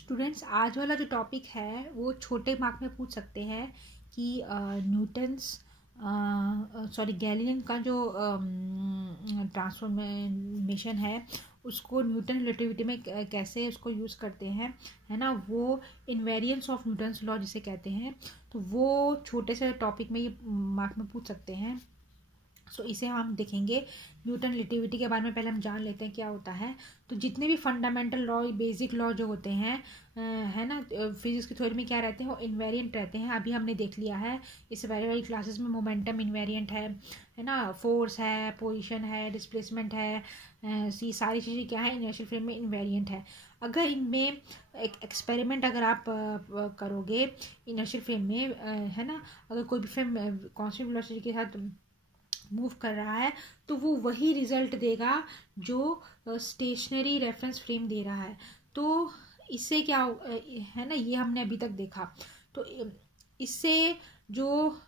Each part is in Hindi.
स्टूडेंट्स, आज वाला जो टॉपिक है वो छोटे मार्क में पूछ सकते हैं कि गैलीलियन का जो ट्रांसफॉर्मेशन है उसको न्यूटन रिलेटिविटी में कैसे उसको यूज़ करते हैं, है ना। वो इन्वेरिएंस ऑफ न्यूटन्स लॉ जिसे कहते हैं, तो वो छोटे से टॉपिक में ये मार्क में पूछ सकते हैं। सो इसे हम देखेंगे। न्यूटन रिलेटिविटी के बारे में पहले हम जान लेते हैं क्या होता है। तो जितने भी फंडामेंटल लॉ, बेसिक लॉ जो होते हैं, है ना, फिजिक्स की थ्योरी में क्या रहते हैं, वो इन्वेरिएंट रहते हैं। अभी हमने देख लिया है इस वाली क्लासेस में। मोमेंटम इन्वेरिएंट है ना, फोर्स है, पोजीशन है, डिस्प्लेसमेंट है, सी सारी चीज़ें क्या है, इनर्शियल फ्रेम में इन्वेरिएंट है। अगर इनमें एक एक्सपेरिमेंट अगर आप करोगे इनर्शियल फ्रेम में, है ना, अगर कोई भी फ्रेम कांस्टेंट वेलोसिटी के साथ मूव कर रहा है तो वो वही रिजल्ट देगा जो स्टेशनरी रेफरेंस फ्रेम दे रहा है। तो इससे क्या है ना, ये हमने अभी तक देखा। तो इससे जो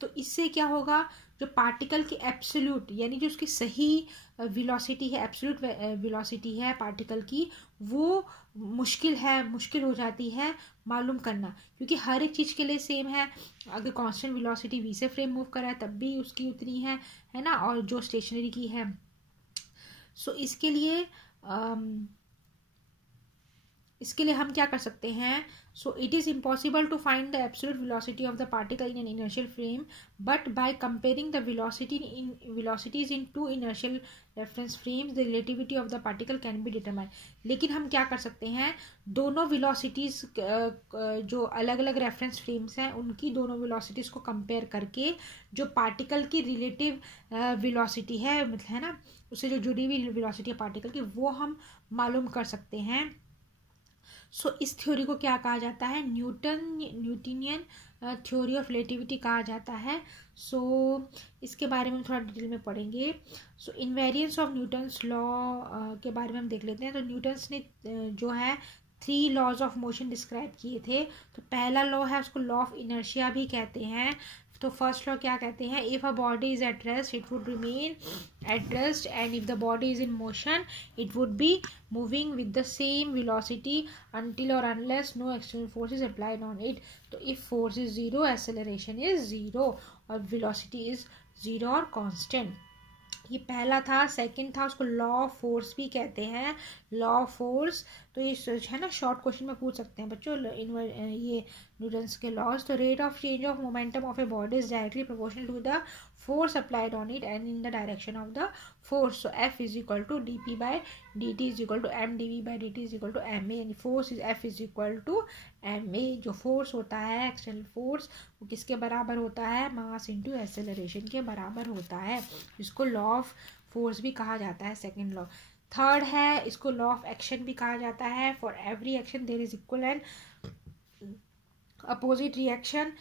तो इससे क्या होगा, जो पार्टिकल की एब्सोल्यूट यानी जो उसकी सही वेलोसिटी है, एब्सोल्यूट वेलोसिटी है पार्टिकल की, वो मुश्किल हो जाती है मालूम करना, क्योंकि हर एक चीज़ के लिए सेम है। अगर कांस्टेंट वेलोसिटी v से फ्रेम मूव कर रहा है तब भी उसकी उतनी है ना, और जो स्टेशनरी की है। सो इसके लिए हम क्या कर सकते हैं। So it is impossible to find the absolute velocity of the particle in an inertial frame, but by comparing the velocities in two inertial reference frames the relativity of the particle can be determine. लेकिन हम क्या कर सकते हैं, दोनों वेलोसिटीज जो अलग अलग रेफरेंस फ्रेम्स हैं उनकी दोनों वेलोसिटीज को कंपेयर करके जो पार्टिकल की रिलेटिव वेलोसिटी है ना, उससे जो जुड़ी हुई वेलोसिटी है पार्टिकल की, वो हम मालूम कर सकते हैं। सो इस थ्योरी को क्या कहा जाता है, न्यूटनियन थ्योरी ऑफ रिलेटिविटी कहा जाता है। सो इसके बारे में थोड़ा डिटेल में पढ़ेंगे। सो इन्वेरिएंस ऑफ न्यूटन्स लॉ के बारे में हम देख लेते हैं। तो न्यूटन्स ने जो है 3 लॉज ऑफ मोशन डिस्क्राइब किए थे। तो पहला लॉ है, उसको लॉ ऑफ इनर्शिया भी कहते हैं। तो फर्स्ट लॉ क्या कहते हैं, if a body is at rest it would remain at rest, and if the body is in motion it would be moving with the same velocity until or unless no external force is applied on it. तो if force is 0, acceleration is 0 और velocity is 0 और constant। ये पहला था। सेकंड था, उसको लॉ ऑफ फोर्स भी कहते हैं। लॉ ऑफ फोर्स तो ये है ना, शॉर्ट क्वेश्चन में पूछ सकते हैं बच्चों ये न्यूटन्स के लॉज। तो rate of change of momentum of a body is directly proportional to the force applied on it and in the direction of the force. So F is equal to D P by D T is equal to M D V by D T is equal to M A, यानी force is F is equal to M A. जो फोर्स होता है एक्सटर्नल फोर्स, वो किसके बराबर होता है, मास इंटू एक्सेलरेशन के बराबर होता है, जिसको लॉ ऑफ फोर्स भी कहा जाता है। Second law. थर्ड है, इसको लॉ ऑफ एक्शन भी कहा जाता है। For every action there is equal and opposite reaction.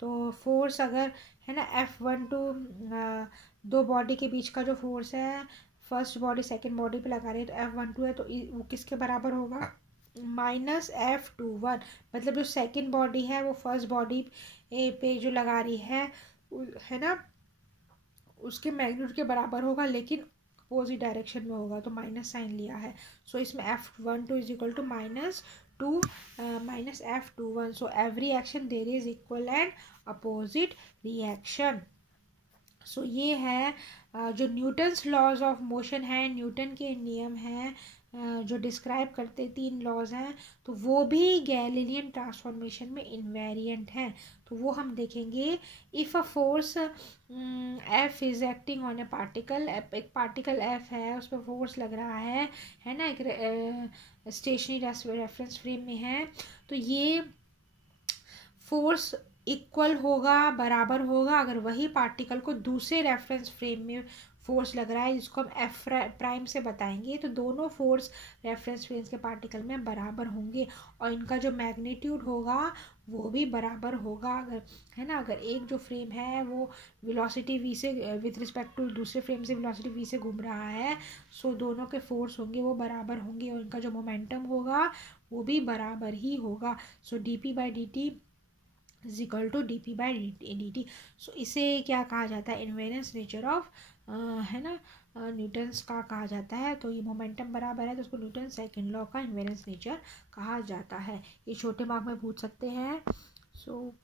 तो फोर्स अगर है ना, F12 दो बॉडी के बीच का जो फोर्स है, फर्स्ट बॉडी सेकंड बॉडी पे लगा रही है, तो F12 है, तो वो किसके बराबर होगा, माइनस F21। मतलब जो सेकंड बॉडी है वो फर्स्ट बॉडी पे जो लगा रही है ना, उसके मैग्नीट्यूड के बराबर होगा, लेकिन अपोजिट डायरेक्शन में होगा, तो माइनस साइन लिया है। सो इसमें F12 is equal to -2 minus F21। So every action there is equal and opposite reaction. So ये है जो न्यूटन्स लॉज ऑफ मोशन है, न्यूटन के नियम हैं जो डिस्क्राइब करते 3 लॉज हैं, तो वो भी गैलीलियन ट्रांसफॉर्मेशन में इन्वेरिएंट हैं। तो वो हम देखेंगे। If a force F is acting on A particle, एक पार्टिकल एफ है, उस पर फोर्स लग रहा है ना, एक स्टेशनरी रेफरेंस फ्रेम में है, तो ये फोर्स इक्वल होगा, बराबर होगा, अगर वही पार्टिकल को दूसरे रेफरेंस फ्रेम में फोर्स लग रहा है, जिसको हम एफ प्राइम से बताएंगे। तो दोनों फोर्स रेफरेंस फ्रेम्स के पार्टिकल में बराबर होंगे और इनका जो मैग्नीट्यूड होगा वो भी बराबर होगा। अगर है ना, अगर एक जो फ्रेम है वो वेलोसिटी v से विथ रिस्पेक्ट टू दूसरे फ्रेम से वेलोसिटी v से घूम रहा है, सो दोनों के फोर्स होंगे वो बराबर होंगे और इनका जो मोमेंटम होगा वो भी बराबर ही होगा। So D P by D T is equal to D P by D T. So इसे क्या कहा जाता है, इन्वेरिएंस नेचर ऑफ है ना न्यूटन्स का कहा जाता है। तो ये मोमेंटम बराबर है तो उसको न्यूटन सेकंड लॉ का इन्वेरियंस नेचर कहा जाता है। ये छोटे मार्क में पूछ सकते हैं। सो